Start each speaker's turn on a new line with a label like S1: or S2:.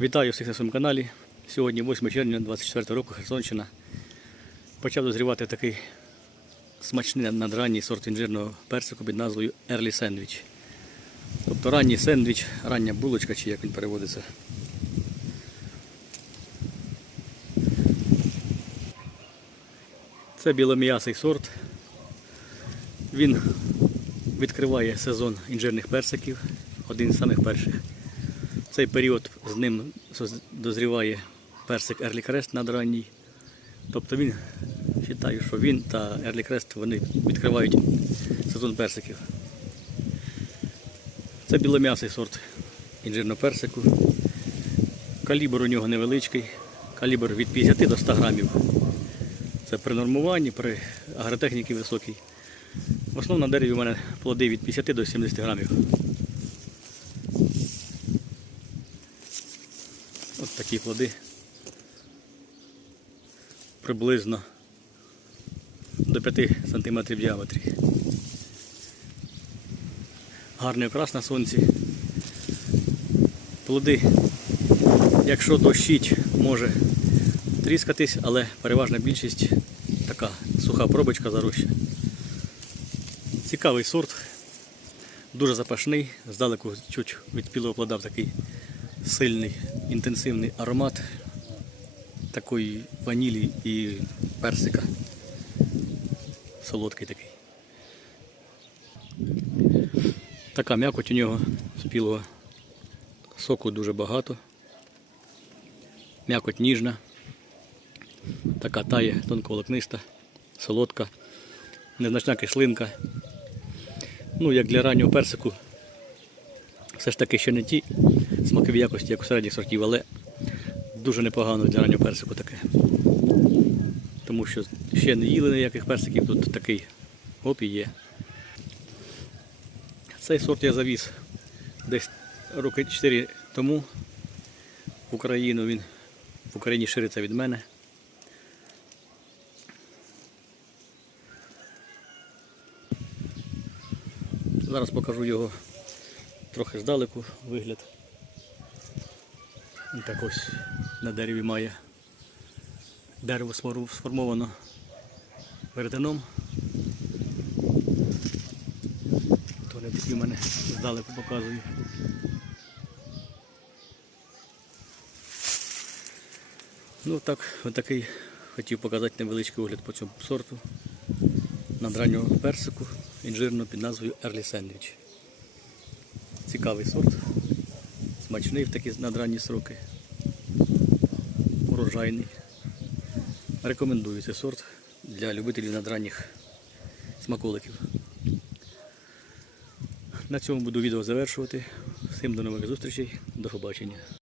S1: Вітаю всіх на своєму каналі. Сьогодні 8 червня 24 року Херсонщина. Почав дозрівати такий смачний надранній сорт інжирного персику під назвою Early Sandwich. Тобто ранній сендвіч, рання булочка, чи як він переводиться. Це білом'ясий сорт. Він відкриває сезон інжирних персиків, один з самих перших. Цей період з ним дозріває персик Early Crest надранній. Тобто він, вважаю, що він та Early Crest вони відкривають сезон персиків. Це білом'ясий сорт інжирного персику. Калібр у нього невеличкий, калібр від 50 до 100 грамів. Це при нормуванні, при агротехніці високій. В основному на дереві у мене плоди від 50 до 70 грамів. Ось такі плоди. Приблизно до 5 см в діаметрі. Гарний окрас на сонці. Плоди, якщо дощить, може тріскатись, але переважна більшість така суха пробочка зароща. Цікавий сорт, дуже запашний, здалеку чуть від плода в такий сильний, інтенсивний аромат такої ванілі і персика. Солодкий такий. Така м'якоть у нього спілого соку дуже багато. М'якоть ніжна, така тає, тонковолокниста, солодка, незначна кислинка. Ну, як для раннього персику, все ж таки ще не ті смакові якості, як у середніх сортів, але дуже непогано для раннього персику таке. Тому що ще не їли ніяких персиків, тут такий оп і є. Цей сорт я завіз десь роки 4 тому в Україну. Він в Україні шириться від мене. Зараз покажу його трохи здалеку вигляд. Він так ось на дереві має дерево сформовано веретеном. То не такі в мене здалеку показую. Ну так, отакий хотів показати невеличкий огляд по цьому сорту надраннього персику інжирного під назвою Early Sandwich. Цікавий сорт, смачний в такі надранні сроки, урожайний. Рекомендую цей сорт для любителів надранніх смаколиків. На цьому буду відео завершувати. Всім до нових зустрічей, до побачення.